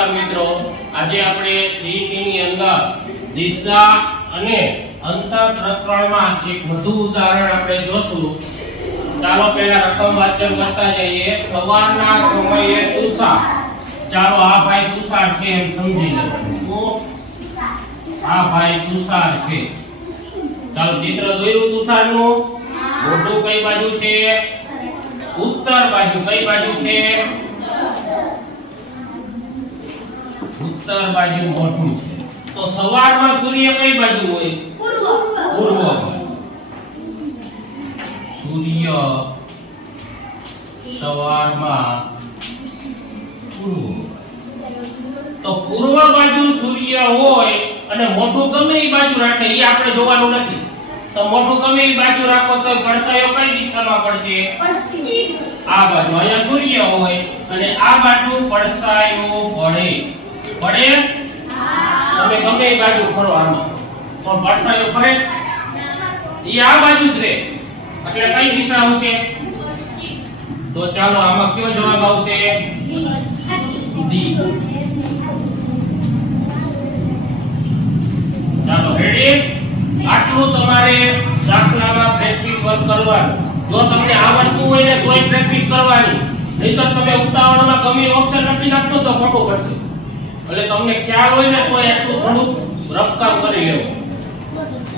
નમસ્કાર મિત્રો. આજે આપણે સીટી ની અંદર દિશા અને અંતર પ્રકરણમાં એક વધુ ઉદાહરણ આપણે જોશું. ચાલો પહેલા રકમ વાંચન કરતા જઈએ. સવારના સમયે તુષાર. ચાલો, આ ભાઈ તુષાર છે એમ સમજી લો. આ ભાઈ તુષાર છે. ચાલો, ચિત્ર જોયું તુષારનું મોઢું કઈ બાજુ છે? ઉત્તર બાજુ કઈ બાજુ છે? ઉત્તર બાજુ મોઢું છે. તો સવારમાં સૂર્ય કઈ બાજુ હોય? પૂર્વ. પૂર્વ. સૂર્ય સવારમાં પૂર્વ તો પૂર્વ બાજુ સૂર્ય હોય અને મોઢું ગમે એ બાજુ રાખે એ આપણે જોવાનું નથી. તો મોઢું ગમે એ બાજુ રાખો તો પડછાયો કઈ દિશામાં પડશે? આ બાજુ. અહીંયા સૂર્ય હોય અને આ બાજુ પડછાયો પડે. પડે તમે ગમે એ બાજુ ફરો આમાં. પણ પડછાયો પડે એ આ બાજુ જ રહે એટલે કઈ દિશા આવશે? તો ચાલો આમાં કયો જવાબ આવશે? ડી ચાલો રેડી આટલું તમારે દાખલામાં પ્રેક્ટિસ વર્ક કરવાનું. જો તમને આવડતું હોય ને, તોય પ્રેક્ટિસ કરવાની. નહીંતર તમે ઉતાવળમાં ગમે ઓપ્શન નથી નાખશો તો ખોટું પડશે. એટલે તમને ખ્યાલ હોય ને તો એટલું થોડું રફકામ કરી લેવું.